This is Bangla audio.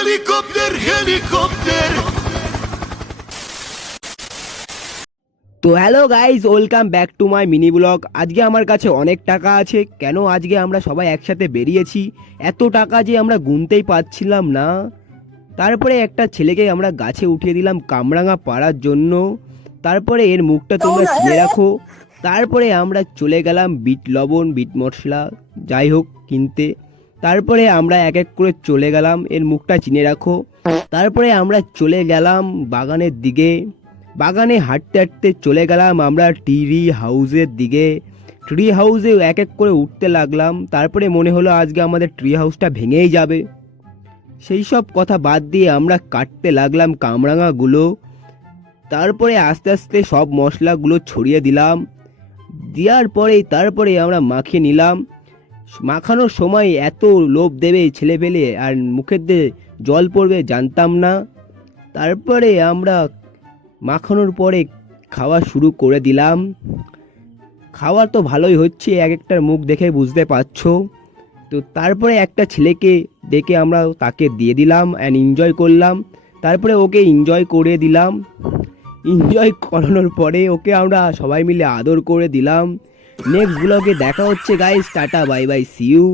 helicóptero, helicóptero. তো hello guys, welcome back to my mini blog. আজকে আমার কাছে অনেক টাকা আছে। কেন আজকে আমরা সবাই একসাথে বেরিয়েছি, এত টাকা যে আমরা গুনতেই পারছিলাম না। তারপরে একটা ছেলেকে আমরা গাছে উঠিয়ে দিলাম কামরাঙা পাড়ার জন্য। তারপরে এর মুখটা তোমরা চিনে রাখো। তারপরে আমরা চলে গেলাম বিট লবণ, বিট মশলা যাই হোক কিনতে। তারপরে আমরা এক এক করে চলে গেলাম, এর মুখটা চিনে রাখো। তারপরে আমরা চলে গেলাম বাগানের দিকে। বাগানে হাঁটতে হাঁটতে চলে গেলাম আমরা ট্রি হাউসের দিকে। ট্রি হাউসে এক এক করে উঠতে লাগলাম। তারপরে মনে হলো আজকে আমাদের ট্রি হাউসটা ভেঙেই যাবে। সেই সব কথা বাদ দিয়ে আমরা কাটতে লাগলাম কামরাঙাগুলো। তারপরে আস্তে আস্তে সব মশলাগুলো ছড়িয়ে দিলাম। দেওয়ার পরেই তারপরে আমরা মাখিয়ে নিলাম। মাখানোর সময় এত লোভ দেবে ছেলে পেলে আর মুখের দিয়ে জল পড়বে জানতাম না। তারপরে আমরা মাখানোর পরে খাওয়া শুরু করে দিলাম। খাওয়া তো ভালোই হচ্ছে, এক একটার মুখ দেখে বুঝতে পারছো। তো তারপরে একটা ছেলেকে ডেকে আমরা তাকে দিয়ে দিলাম অ্যান্ড এনজয় করলাম। তারপরে ওকে এনজয় করে দিলাম। এনজয় করানোর পরে ওকে আমরা সবাই মিলে আদর করে দিলাম। নেক্সট ব্লগে দেখা হচ্ছে guys, tata bye bye, see you.